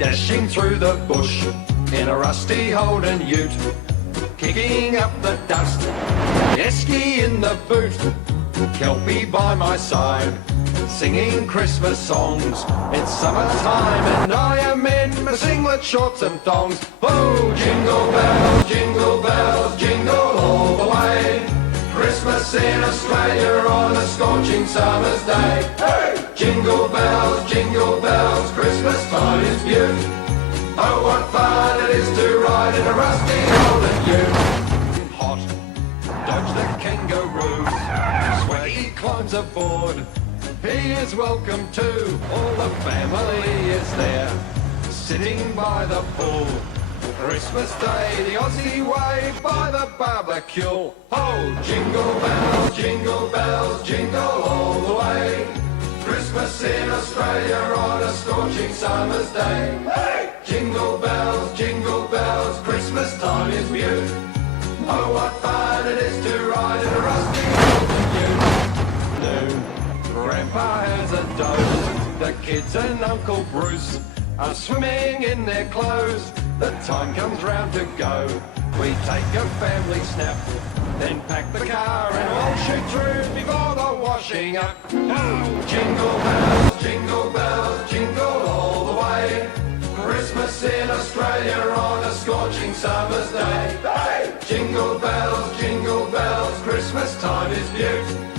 Dashing through the bush in a rusty Holden ute, kicking up the dust, Esky in the boot, Kelpie by my side, singing Christmas songs. It's summertime and I am in my singlet, shorts and thongs. Oh, jingle bells, jingle all the way. Christmas in Australia on a scorching summer's day. Hey! Jingle bells, Christmas time is beaut. Oh, what fun it is to ride in a rusty Holden ute. Hot, dodge the kangaroo, Swaggy climbs aboard. He is welcome too, all the family is there, sitting by the pool. Christmas Day, the Aussie way, by the barbecue. Oh, jingle bells, jingle all the way. Christmas in Australia on a scorching summer's day. Hey! Jingle bells, Christmas time is beaut. Oh, what fun it is to ride in a rusty Holden ute. Noon, Grandpa has a doze. The kids and Uncle Bruce are swimming in their clothes. The time comes round to go. We take a family snap, then pack the car and all shoot through before the washing up. Oh, jingle bells, jingle all the way. Christmas in Australia on a scorching summer's day. Hey! Jingle bells, Christmas time is beaut.